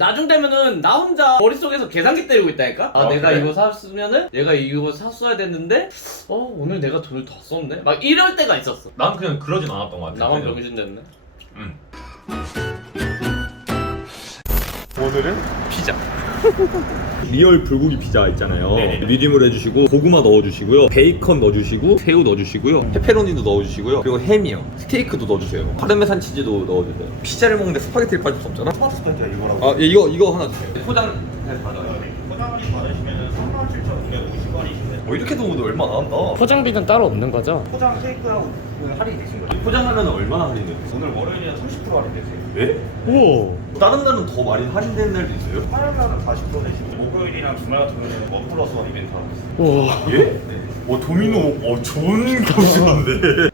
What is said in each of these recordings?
나중 되면은 나 혼자 머릿속에서 계산기 때리고 있다니까? 내가 그래? 이거 샀으면은 내가 이거 샀어야 됐는데 오늘 내가 돈을 더 썼네? 막 이럴 때가 있었어. 난 그냥 그러진 않았던 것 같아. 나만 그냥. 병신 됐네. 오늘은 피자. 리얼 불고기 피자 있잖아요. 네네. 미디움으로 해주시고 고구마 넣어주시고요, 베이컨 넣어주시고, 새우 넣어주시고요, 페페로니도 넣어주시고요, 그리고 햄이요, 스테이크도 넣어주세요, 파르메산 치즈도 넣어주세요. 피자를 먹는데 스파게티를 빠질 수 없잖아. 토마토 스파게티가 이거라고. 아, 예, 이거 하나 주세요. 포장해서 가져와요. 포장이 받으시면 37,950원이시고요. 이렇게 넣어도 얼마 안 한다. 포장비는 따로 없는 거죠? 포장 테이크하고 할인이 되신 거죠. 포장하면 얼마나 할인돼요? 오늘 월요일에는 30% 할인되세요. 예? 오. 다른 날은 더 많이 할인되는 날도 있어요? 화요일날은 40% 내시고 목요일이랑 주말 같은 경우에는 1+1 이벤트 하고 있어요. 오. 예? 도미노 좋은 곳이던데.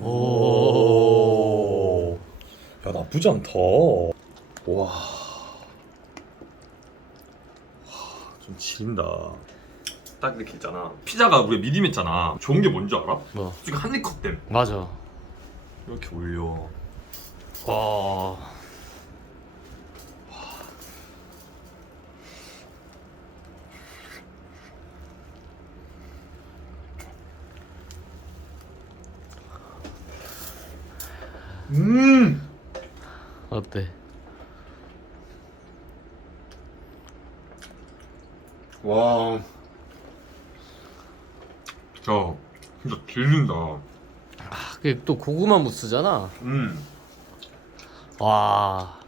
오. 야, 나쁘지 않다. 와. 좀 지린다. 딱 이렇게 있잖아. 피자가 우리 미디움 했잖아. 좋은 게 뭔지 알아? 뭐? 솔직히 한입 컷댐. 맞아. 이렇게 올려. 와. 어때? 와. 야, 진짜 지린다. 그게 또 고구마 무스잖아. 와.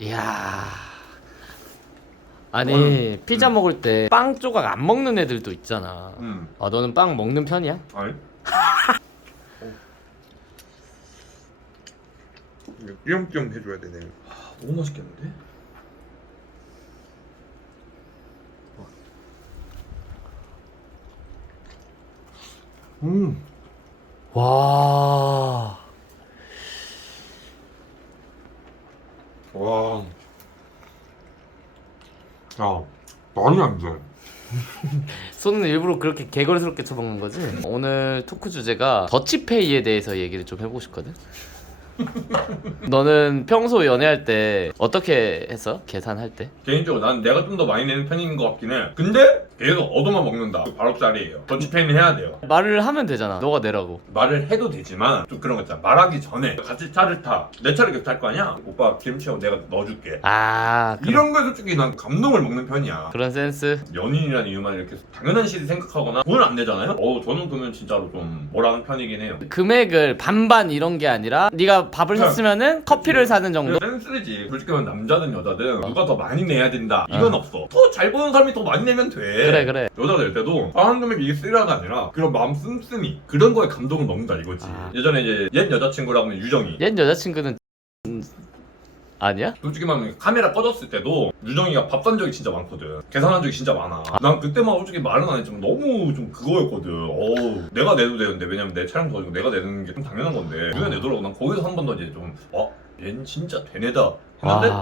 이야. 아니 피자 먹을 때 빵 조각 안 먹는 애들도 있잖아. 너는 빵 먹는 편이야? 아니? 띄엄띄엄 해줘야 되네. 너무 맛있겠는데? 와. 와. 야, 말이 안 돼. 손은 일부러 그렇게 개걸스럽게 쳐먹는 거지? 오늘 토크 주제가 더치페이에 대해서 얘기를 좀 해보고 싶거든? 너는 평소 연애할 때 어떻게 했어? 계산할 때? 개인적으로 난 내가 좀 더 많이 내는 편인 것 같긴 해. 근데 계속 얻어만 먹는다. 바로짜리예요. 더치페이는 해야 돼요. 말을 하면 되잖아. 너가 내라고. 말을 해도 되지만 좀 그런 거 있잖아. 말하기 전에 같이 차를 타. 내 차를 계속 탈 거 아니야? 오빠 김치하고 내가 넣어줄게. 이런 거에 솔직히 난 감동을 먹는 편이야. 그런 센스? 연인이라는 이유만 이렇게 당연한 시리 생각하거나 돈을 안 내잖아요? 저는 그러면 진짜로 좀 뭐라는 편이긴 해요. 금액을 반반 이런 게 아니라 네가 밥을 샀으면은 커피를 사는 정도? 센스지. 솔직히 말하면 남자든 여자든 누가 더 많이 내야 된다 이건 없어. 더 잘 버는 사람이 더 많이 내면 돼. 그래. 여자가 될 때도 한 금액이 이게 쓰라가 아니라 그런 마음 씀씀이 그런 거에 감동을 먹는다 이거지. 예전에 이제 옛 여자친구라고 하면 유정이. 옛 여자친구는 아니야? 솔직히 말하면 카메라 꺼졌을 때도 유정이가 밥 산 적이 진짜 많거든. 계산한 적이 진짜 많아. 난 그때만 솔직히 말은 안 했지만 너무 좀 그거였거든. 내가 내도 되는데 왜냐면 내 촬영 도와주고 내가 내는 게 좀 당연한 건데 유가 내더라고. 난 거기서 한 번 더 이제 좀 얘는 진짜 되네다 했는데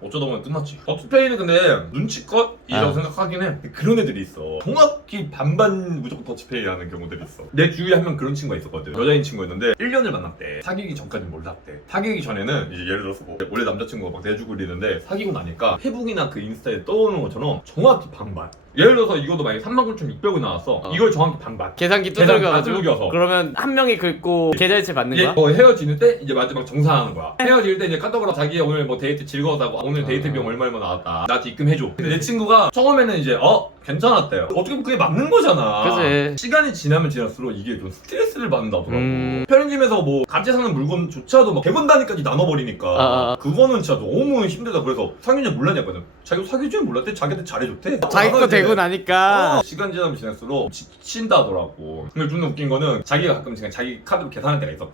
어쩌다 보면 끝났지. 더치페이는 근데 눈치껏이라고 생각하긴 해. 그런 애들이 있어. 정확히 반반 무조건 더치페이 하는 경우들이 있어. 내 주위에 한 명 그런 친구가 있었거든. 여자인 친구였는데 1년을 만났대. 사귀기 전까지는 몰랐대. 사귀기 전에는 이제 예를 들어서 뭐 원래 남자친구가 막 내주고 이러는데 사귀고 나니까 페북이나 그 인스타에 떠오르는 것처럼 정확히 반반. 예를 들어서 이것도 만약에 39,600원 나왔어. 이걸 정확히 반반. 계산기 계산 다 두들겨가지고 두들겨서. 그러면 한 명이 긁고 계좌이체 받는 거야? 헤어지는 때 이제 마지막 정산하는 거야. 헤어질 때 이제 카톡으로 자기 오늘 뭐 데이트 즐거웠다고 오늘 데이트 비용 얼마 나왔다. 나한테 입금해줘. 근데 내 친구가 처음에는 이제 괜찮았대요. 어떻게 보면 그게 맞는 거잖아. 그치. 시간이 지나면 지날수록 이게 좀 스트레스를 받는다더라고. 편의점에서 뭐 같이 사는 물건조차도 막 100원 단위까지 나눠버리니까 그거는 진짜 너무 힘들다. 그래서 사귀는 몰랐냐거든. 자기가 사귈 줄 몰랐대. 자기한테 잘해줬대. 자기 거 되고 나니까 시간 지나면 지날수록 지친다더라고. 근데 좀 웃긴 거는 자기가 가끔씩 자기 카드로 계산할 때가 있었대.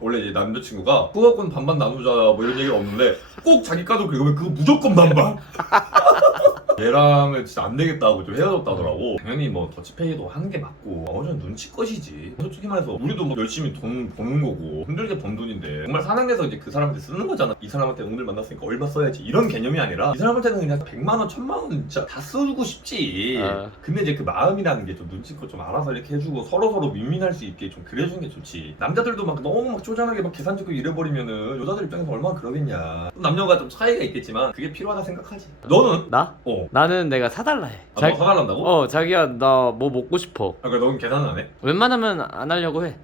원래 이제 남자친구가 후원권 반반 나누자 뭐 이런 얘기가 없는데 꼭 자기 카드로 긁으면 그거 무조건 반반. 얘랑은 진짜 안 되겠다고 좀 헤어졌다더라고. 당연히 뭐 더치페이도 하는 게 맞고 어느 정도 눈치껏이지. 솔직히 말해서 우리도 뭐 열심히 돈 버는 거고 힘들게 번 돈인데 정말 사는데서 이제 그 사람한테 쓰는 거잖아. 이 사람한테 오늘 만났으니까 얼마 써야지 이런 개념이 아니라 이 사람한테는 그냥 100만 원, 1000만 원 진짜 다 써주고 싶지. 근데 이제 그 마음이라는 게 좀 눈치껏 좀 알아서 이렇게 해주고 서로 윈윈할 수 있게 좀 그래주는 게 좋지. 남자들도 막 너무 막 쪼잔하게 막 계산 짓고 이래버리면은 여자들 입장에서 얼마나 그러겠냐. 남녀가 좀 차이가 있겠지만 그게 필요하다 생각하지. 너는? 나? 나는 내가 사달라 해. 아, 너 사달란다고? 자기야 나 뭐 먹고 싶어. 아, 그래 너는 계산은 안 해? 웬만하면 안 하려고 해.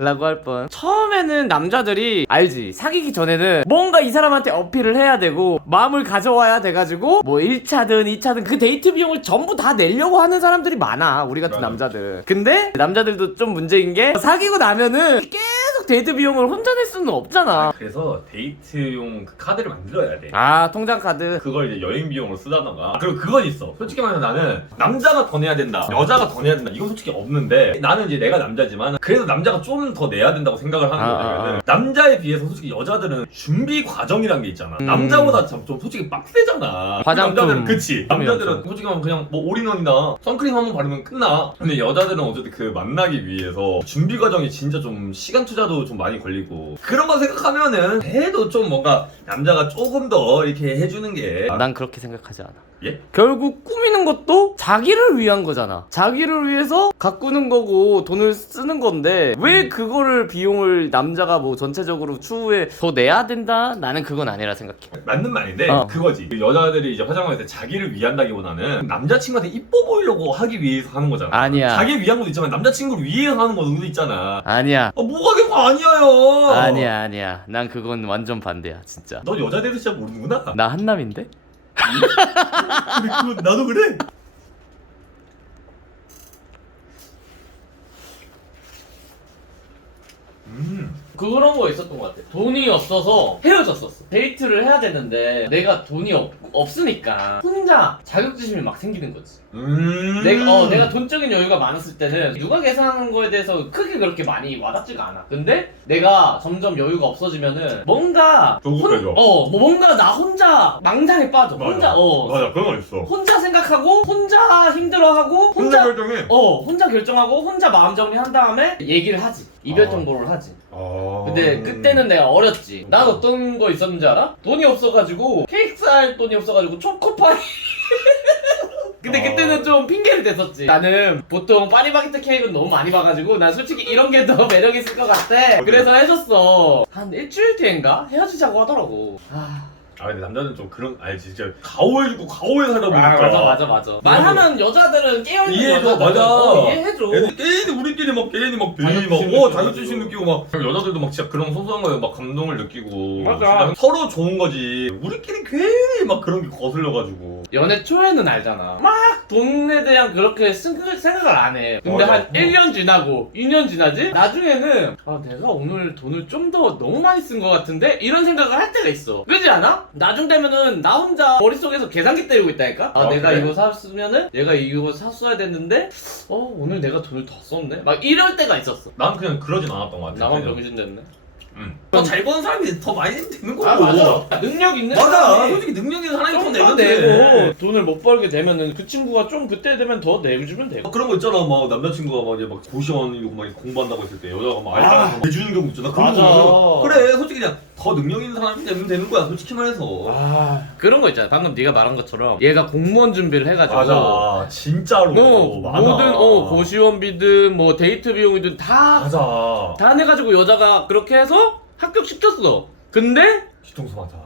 라고 할 뻔. 처음에는 남자들이 알지, 사귀기 전에는 뭔가 이 사람한테 어필을 해야 되고 마음을 가져와야 돼가지고 뭐 1차든 2차든 그 데이트 비용을 전부 다 내려고 하는 사람들이 많아, 우리 같은 맞아. 남자들은. 근데 남자들도 좀 문제인 게 사귀고 나면은 계속 데이트 비용을 혼자 낼 수는 없잖아. 그래서 데이트용 그 카드를 만들어야 돼. 아, 통장 카드. 그걸 이제 여행 비용으로 쓰다던가. 그리고 그건 있어. 솔직히 말하면 나는 남자가 더 내야 된다, 여자가 더 내야 된다, 이건 솔직히 없는데, 나는 이제 내가 남자지만 그래도 남자가 좀 더 내야 된다고 생각을 하는 거냐면은 남자에 비해서 솔직히 여자들은 준비 과정이란 게 있잖아. 남자보다 좀 솔직히 빡세잖아. 화장품. 남자들은 그치. 남자들은 엄청. 솔직히 말하면 그냥 뭐 올인원이나 선크림 한번 바르면 끝나. 근데 여자들은 어쨌든 그 만나기 위해서 준비 과정이 진짜 좀 시간 투자도 좀 많이 걸리고, 그런 거 생각하면은 그래도 좀 뭔가 남자가 조금 더 이렇게 해주는 게. 난 그렇게 생각하지 않아. 예? 결국 꾸미는 것도 자기를 위한 거잖아. 자기를 위해서 가꾸는 거고 돈을 쓰는 건데 왜 그거를 비용을 남자가 뭐 전체적으로 추후에 더 내야 된다? 나는 그건 아니라 생각해. 맞는 말인데 그거지. 그 여자들이 이제 화장할 때 자기를 위한다기보다는 남자친구한테 이뻐 보이려고 하기 위해서 하는 거잖아. 아니야. 자기 위한 것도 있지만 남자친구를 위해서 하는 것도 있잖아. 아니야. 뭐가 그거 아니야요. 아니야. 난 그건 완전 반대야, 진짜. 너 여자 대해서 진짜 모르는구나. 나 한남인데? 근데 그거 나도 그래. 그런 거 있었던 것 같아. 돈이 없어서 헤어졌었어. 데이트를 해야 되는데 내가 돈이 없으니까 혼자 자격지심이 막 생기는 거지. 내가 돈적인 여유가 많았을 때는 누가 계산하는 거에 대해서 크게 그렇게 많이 와닿지가 않아. 근데 내가 점점 여유가 없어지면은 뭔가 조급해져. 뭔가 나 혼자 망상에 빠져. 혼자 맞아, 그런 거 있어. 혼자 생각하고 혼자 힘들어하고 혼자 결정해. 혼자 결정하고 혼자 마음 정리한 다음에 얘기를 하지. 이별 통보를 하지. 근데 그때는 내가 어렸지. 난 어떤 거 있었는지 알아? 돈이 없어가지고 케이크 살 돈이 없어가지고 초코파이. 근데 그때는 좀 핑계를 댔었지. 나는 보통 파리바게뜨 케이크는 너무 많이 봐가지고 난 솔직히 이런 게 더 매력 있을 것 같아. 그래서 해줬어. 한 일주일 뒤인가 헤어지자고 하더라고. 근데 남자는 좀 그런, 진짜 가오해주고 가오해 살다 보니까. 맞아. 말하면 여자들은 깨어있는 이해해줘. 여자들은 맞아. 이해해줘. 괜히 우리끼리 막 괜히 막 자격지심 막 자격지심 느끼고 막 여자들도 막 진짜 그런 소소한 거에 막 감동을 느끼고. 맞아. 진짜 서로 좋은 거지. 우리끼리 괜히 막 그런 게 거슬려가지고. 연애 초에는 알잖아. 막 돈에 대한 그렇게 생각을 안 해. 근데 맞아. 한 1년 지나고 2년 지나지? 나중에는 내가 오늘 돈을 좀 더 너무 많이 쓴 것 같은데? 이런 생각을 할 때가 있어. 그러지 않아? 나중 되면은 나 혼자 머릿속에서 계산기 때리고 있다니까? 내가 그래? 이거 샀으면은 내가 이거 샀어야 됐는데 오늘 내가 돈을 더 썼네? 막 이럴 때가 있었어. 난 그냥 그러진 않았던 것 같아. 나만 그냥. 병신 됐네. 더 잘 버는 사람이 더 많이 내면 되는 거고. 맞아. 능력 있는 맞아. 사람이 솔직히 능력 있는 사람이 더 좀 내면 더 돼. 내고 돈을 못 벌게 되면은 그 친구가 좀 그때 되면 더 내주면 되고. 그런 거 있잖아. 막 남자친구가 막 이제 막 고시원이고 막 공부한다고 했을 때 여자가 막 알바해서 내주는 경우 있잖아. 그런 맞아. 거. 그래. 솔직히 그냥 더 능력 있는 사람이 되면 되는 거야. 솔직히 말해서. 그런 거 있잖아. 방금 네가 말한 것처럼 얘가 공무원 준비를 해가지고 맞아. 진짜로. 많아. 모든 고시원비든 뭐 데이트 비용이든 다 맞아. 내가지고 여자가 그렇게 해서 합격시켰어. 근데 뒤통수 맞아.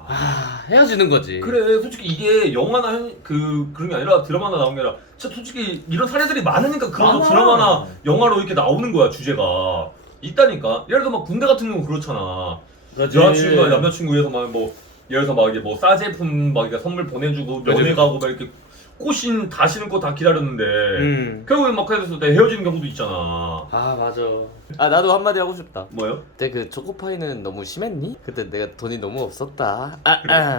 헤어지는 거지. 그래. 솔직히 이게 영화나 그런 게 아니라 드라마나 나온 게 아니라 진짜 솔직히 이런 사례들이 많으니까 그런 많아. 드라마나 영화로 이렇게 나오는 거야. 주제가 있다니까. 예를 들어 막 군대 같은 경우 그렇잖아. 그렇지. 여자친구가 남자친구 위해서 막 뭐 예를 들어서 막 이제 뭐 싸제품 막 이렇게 선물 보내주고 그치. 면회 가고 막 이렇게 꽃신 다 신고 다 기다렸는데 결국에 막 헤어졌을 때 헤어지는 경우도 있잖아. 맞아. 나도 한마디 하고 싶다. 뭐요? 그때 그 초코파이는 너무 심했니? 그때 내가 돈이 너무 없었다.